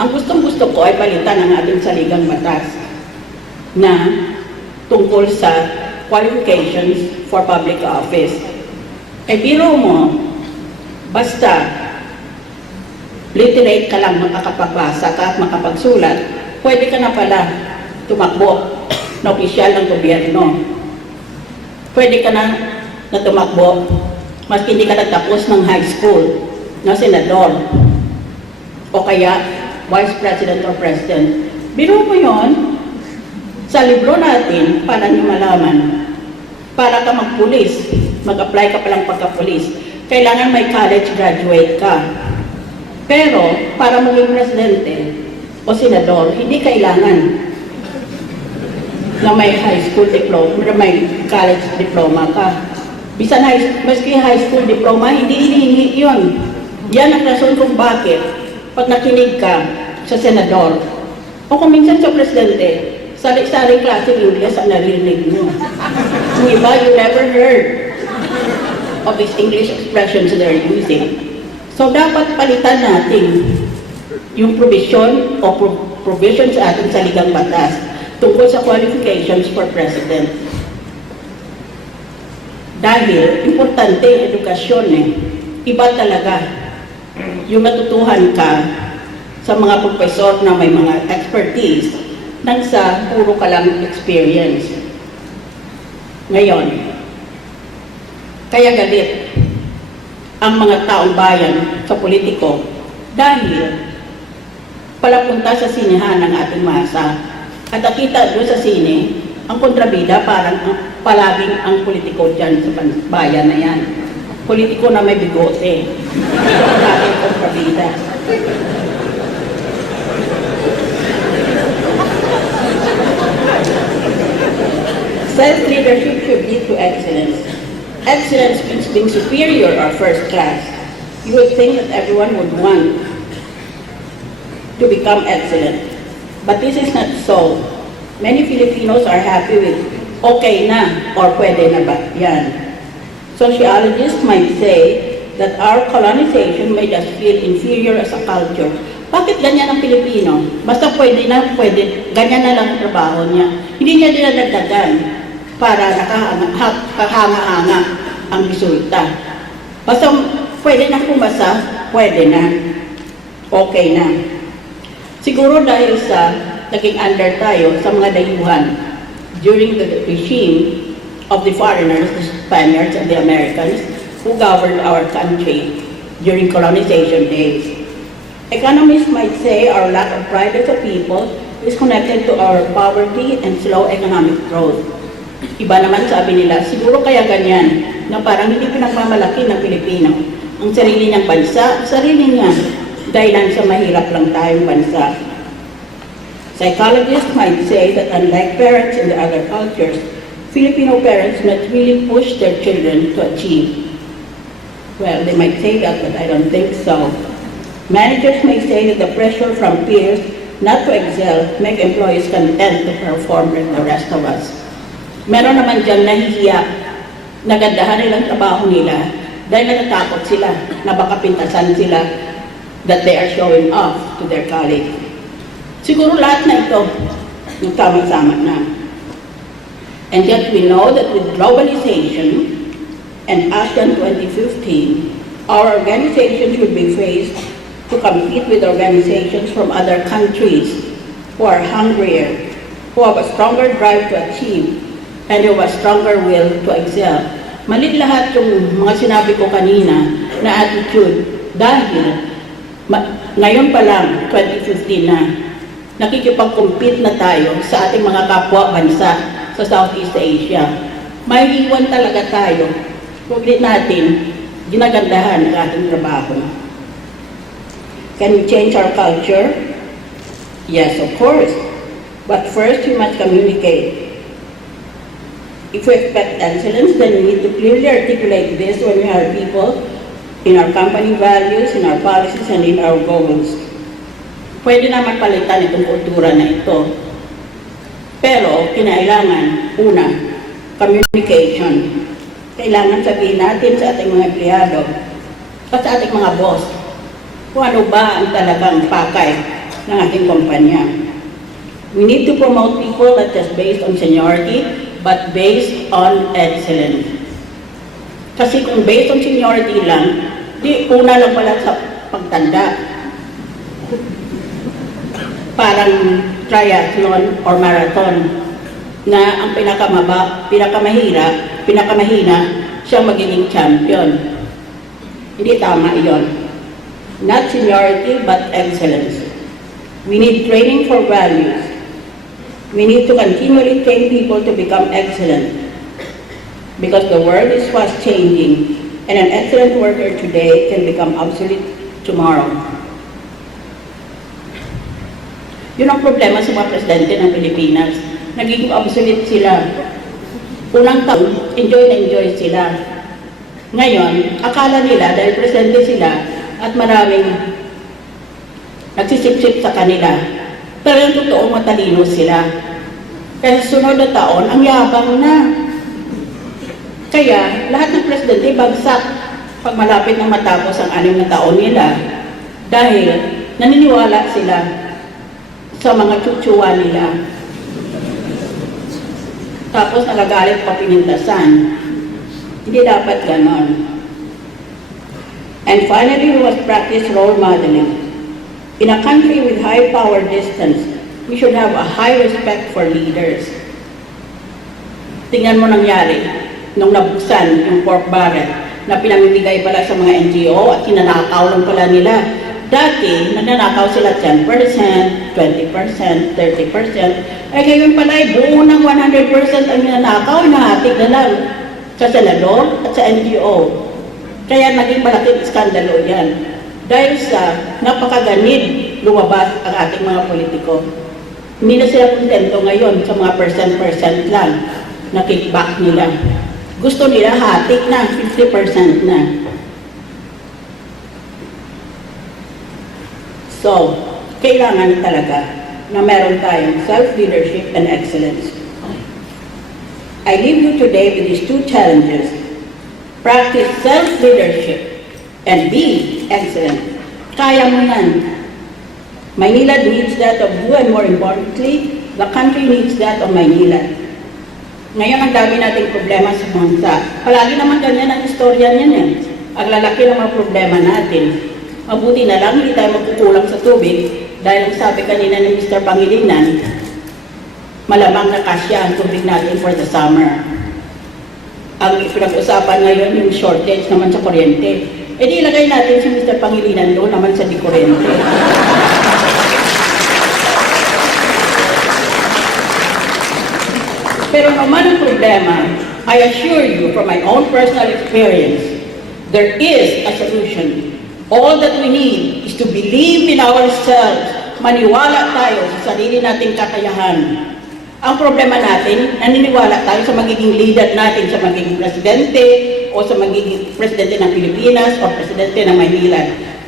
Ang gustong gusto ko ay palitan ang ating saligang batas na tungkol sa qualifications for public office. Eh biro mo, basta literate ka lang makakapagbasa ka at makapagsulat, pwede ka na pala tumakbo na opisyal ng gobyerno. Pwede ka na, na tumakbo maski hindi ka nagtapos ng high school na senador o kaya vice president or president. Biro mo yon sa libro natin, para nyo malaman, para ka magpulis, mag-apply ka palang pagka-pulis, kailangan may college graduate ka. Pero, para maging presidente o senador, hindi kailangan na may high school diploma, na may college diploma ka. Bisan high, maski high school diploma, hindi hinihingi yun. Yan ang rason kung bakit pag nakinig ka sa senador o kung minsan sa presidente, sari-sari klase English ang naririnig mo. Yung iba, you never heard of these English expressions they're using. So dapat palitan natin yung provision o pro- provision sa ating saligang batas tungkol sa qualifications for president. Dahil importante ang edukasyon eh. Iba talaga yung matutuhan ka sa mga profesor na may mga expertise nang sa puro ka lang experience. Ngayon, kaya galit ang mga taong bayan sa politiko dahil palapunta sa sinehan ng ating masa at nakita doon sa sine ang kontrabida parang ang, palaging ang politiko dyan sa bayan na yan. Politiko na may bigote. Ito ang ating kontrabida. Self-leadership should lead to excellence. Excellence means being superior or first class. You would think that everyone would want to become excellent. But this is not so. Many Filipinos are happy with okay na or pwede na ba yan. Sociologists might say that our colonization made us feel inferior as a culture. Bakit ganyan ang Pilipino? Basta pwede na, pwede, ganyan na lang ang trabaho niya. Hindi niya dinadagdagan para nakahanga- kahanga-hanga ang resulta. Basta pwede na pumasa, pwede na. Okay na. Siguro dahil sa naging under tayo sa mga dayuhan during the regime of the foreigners, the Spaniards and the Americans who governed our country during colonization days. Economists might say our lack of pride as a people is connected to our poverty and slow economic growth. Iba naman sabi nila, siguro kaya ganyan, na parang hindi pinagmamalaki ng Pilipino ang sarili niyang bansa, sarili niya, dahil sa mahirap lang tayong bansa. Psychologists might say that unlike parents in the other cultures, Filipino parents not really push their children to achieve. Well, they might say that, but I don't think so. Managers may say that the pressure from peers not to excel make employees content to perform with the rest of us. Meron naman dyan nahihiya, nagandahan nilang trabaho nila dahil natatakot sila na baka pintasan sila that they are showing off to their colleagues. Siguro lahat na ito, nagtama-sama na. And yet we know that with globalization and ASEAN 2015, our organizations will be faced to compete with organizations from other countries who are hungrier, who have a stronger drive to achieve, and have a stronger will to excel. Malit lahat yung mga sinabi ko kanina na attitude dahil ngayon pa lang, 2015 na, nakikipag-compete na tayo sa ating mga kapwa bansa sa Southeast Asia. May iwan talaga tayo. Huwag din natin ginagandahan ang ating trabaho. Can we change our culture? Yes, of course. But first, we must communicate. If we expect excellence, then we need to clearly articulate this when we hire people in our company values, in our policies, and in our goals. Pwede naman palitan itong kultura na ito. Pero, kinailangan, una, communication. Kailangan sabihin natin sa ating mga empleyado at sa ating mga boss kung ano ba ang talagang pakay ng ating kumpanya. We need to promote people not just based on seniority, but based on excellence. Kasi kung based on seniority lang, di una lang pala sa pagtanda. Parang triathlon or marathon na ang pinakamaba, pinakamahira, pinakamahina, siya magiging champion. Hindi tama iyon. Not seniority, but excellence. We need training for values. We need to continually train people to become excellent. Because the world is fast changing, and an excellent worker today can become obsolete tomorrow. Yun ang problema sa mga presidente ng Pilipinas. Nagiging obsolete sila. Unang taon, enjoy na enjoy sila. Ngayon, akala nila dahil presidente sila at maraming nagsisip-sip sa kanila. Pero yung totoo, matalino sila. Kaya sunod na taon, ang yabang na. Kaya, lahat ng presidente bagsak pag malapit na matapos ang anim na taon nila dahil naniniwala sila sa mga tsutsuwa nila. Tapos nagagalit pa pinintasan. Hindi dapat ganon. And finally, must practice role modeling. In a country with high power distance, we should have a high respect for leaders. Tingnan mo nangyari nung nabuksan yung pork barrel na pinamimigay pala sa mga NGO at kinanakaw lang pala nila. Dati, nagnanakaw sila 10%, 20%, 30%. Ay ngayon pala, ay buo ng 100% ang ninanakaw, nahatig na lang sa senador at sa NGO. Kaya naging malaking iskandalo yan. Dahil sa napakaganid lumabas ang ating mga politiko. Hindi na sila kontento ngayon sa mga percent-percent lang na kickback nila. Gusto nila hatik na, 50% na. So, kailangan talaga na meron tayong self-leadership and excellence. I leave you today with these two challenges. Practice self-leadership and be excellent. Kaya mo yan. Maynila needs that of you and more importantly, the country needs that of Maynila. Ngayon ang dami nating problema sa bansa. Palagi naman ganyan ang istorya niyan eh. Ang lalaki ng mga problema natin. Mabuti na lang hindi tayo magkukulang sa tubig dahil ang sabi kanina ni Mr. Pangilinan, malamang na kasya ang tubig natin for the summer. Ang pinag-usapan ngayon yung shortage naman sa kuryente. E di ilagay natin si Mr. Pangilinan doon naman sa di kuryente. Pero naman ang problema, I assure you from my own personal experience, there is a solution. All that we need is to believe in ourselves. Maniwala tayo sa sarili nating kakayahan. Ang problema natin, naniniwala tayo sa magiging leader natin, sa magiging presidente, o sa magiging presidente ng Pilipinas, o presidente ng Maynila.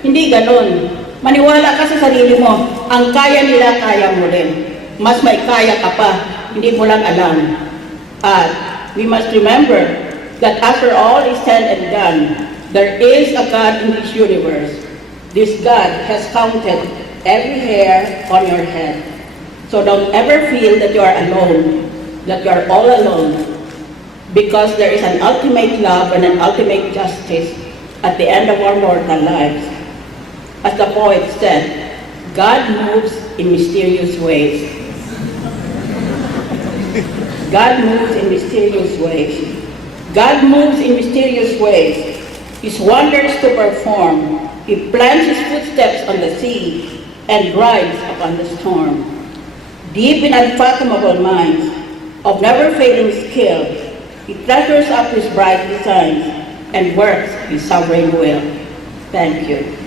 Hindi ganon. Maniwala ka sa sarili mo, ang kaya nila, kaya mo rin. Mas may kaya ka pa, hindi mo lang alam. At we must remember that after all is said and done, there is a God in this universe. This God has counted every hair on your head. So don't ever feel that you are alone, that you are all alone, because there is an ultimate love and an ultimate justice at the end of our mortal lives. As the poet said, God moves in mysterious ways. God moves in mysterious ways. God moves in mysterious ways. His wonders to perform. He plants his footsteps on the sea and rides upon the storm. Deep in unfathomable minds of never failing skill, he treasures up his bright designs and works his sovereign will. Thank you.